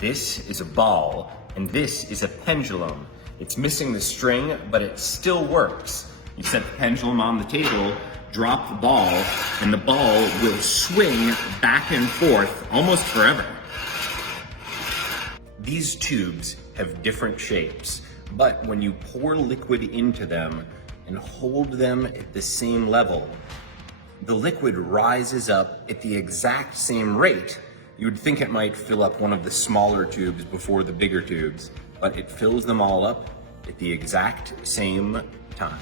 This is a ball, and this is a pendulum. It's missing the string, but it still works. You set the pendulum on the table, drop the ball, and the ball will swing back and forth almost forever. These tubes have different shapes, but when you pour liquid into them and hold them at the same level, the liquid rises up at the exact same rate. You would think it might fill up one of the smaller tubes before the bigger tubes, but it fills them all up at the exact same time.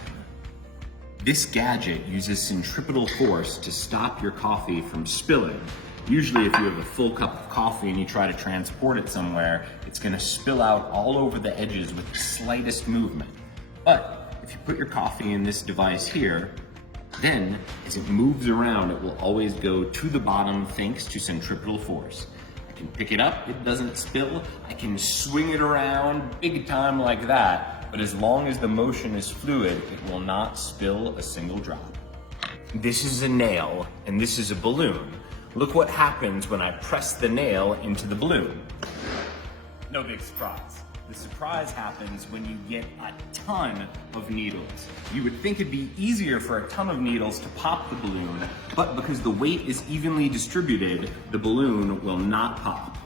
This gadget uses centripetal force to stop your coffee from spilling. Usually if you have a full cup of coffee and you try to transport it somewhere, it's gonna spill out all over the edges with the slightest movement. But if you put your coffee in this device here, then as it moves around, it will always go to the bottom thanks to centripetal force. I can pick it up, it doesn't spill. I can swing it around big time like that, but as long as the motion is fluid, it will not spill a single drop. This is a nail, and this is a balloon. Look what happens when I press the nail into the balloon. No big surprise. The surprise happens when you get a ton of needles. You would think it'd be easier for a ton of needles to pop the balloon, but because the weight is evenly distributed, the balloon will not pop.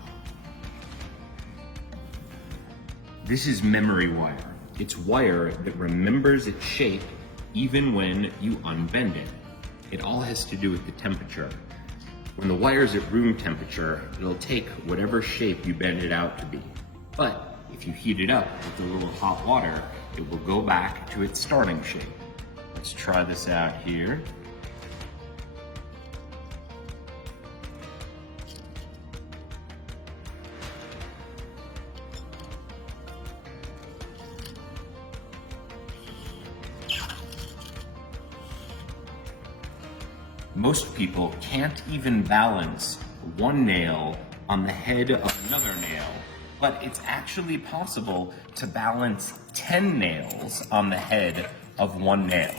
This is memory wire. It's wire that remembers its shape even when you unbend it. It all has to do with the temperature. When the wire's at room temperature, it'll take whatever shape you bend it out to be. But if you heat it up with a little hot water, it will go back to its starting shape. Let's try this out here. Most people can't even balance one nail on the head of another nail, but it's actually possible to balance 10 nails on the head of one nail.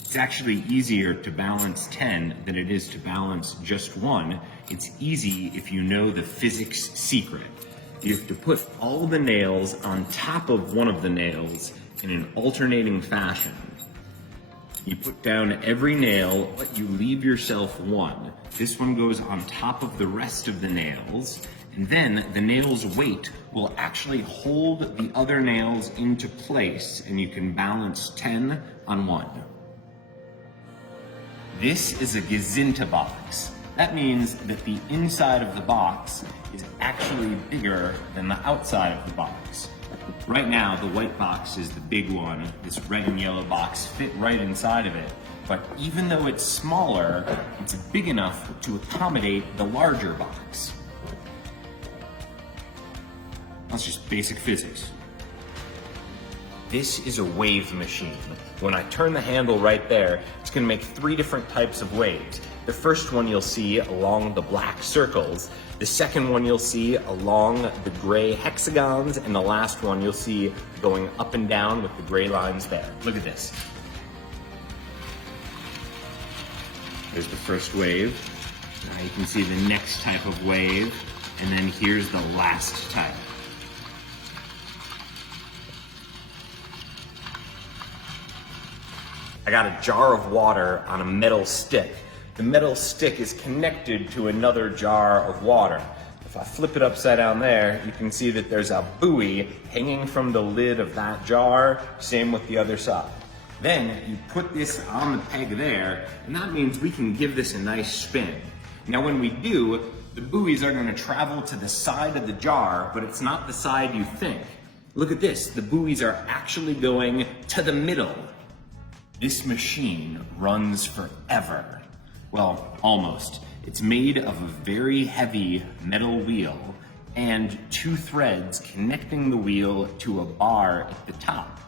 It's actually easier to balance 10 than it is to balance just one. It's easy if you know the physics secret. You have to put all the nails on top of one of the nails in an alternating fashion. You put down every nail, but you leave yourself one. This one goes on top of the rest of the nails, and then the nail's weight will actually hold the other nails into place, and you can balance 10 on one. This is a Gazinta box. That means that the inside of the box is actually bigger than the outside of the box. Right now, the white box is the big one. This red and yellow box fit right inside of it. But even though it's smaller, it's big enough to accommodate the larger box. That's just basic physics. This is a wave machine. When I turn the handle right there, it's gonna make 3 different types of waves. The first one you'll see along the black circles, the second one you'll see along the gray hexagons, and the last one you'll see going up and down with the gray lines there. Look at this. There's the first wave. Now you can see the next type of wave, and then here's the last type. I got a jar of water on a metal stick. The metal stick is connected to another jar of water. If I flip it upside down there, you can see that there's a buoy hanging from the lid of that jar, same with the other side. Then you put this on the peg there, and that means we can give this a nice spin. Now when we do, the buoys are gonna travel to the side of the jar, but it's not the side you think. Look at this, the buoys are actually going to the middle. This machine runs forever. Well, almost. It's made of a very heavy metal wheel and 2 threads connecting the wheel to a bar at the top.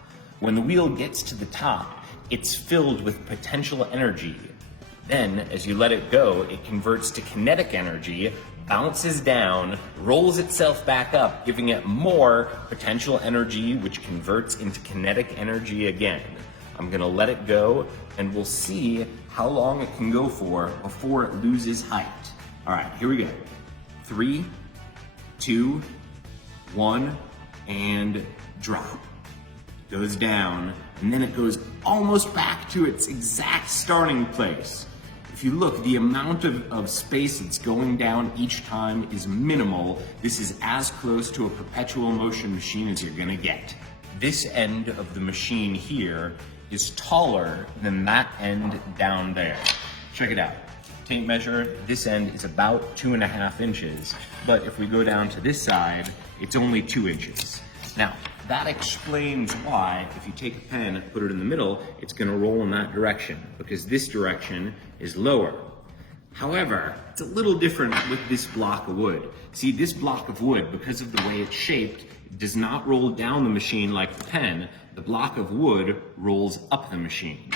When the wheel gets to the top, it's filled with potential energy. Then, as you let it go, it converts to kinetic energy, bounces down, rolls itself back up, giving it more potential energy, which converts into kinetic energy again. I'm gonna let it go, and we'll see how long it can go for before it loses height. All right, here we go. 3, 2, 1 and drop. Goes down, and then it goes almost back to its exact starting place. If you look, the amount of space that's going down each time is minimal. This is as close to a perpetual motion machine as you're gonna get. This end of the machine here is taller than that end down there. Check it out. Tape measure, this end is about 2.5 inches, but if we go down to this side, it's only 2 inches. Now, that explains why, if you take a pen, put it in the middle, it's gonna roll in that direction, because this direction is lower. However, it's a little different with this block of wood. See, this block of wood, because of the way it's shaped, does not roll down the machine like the pen. The block of wood rolls up the machine.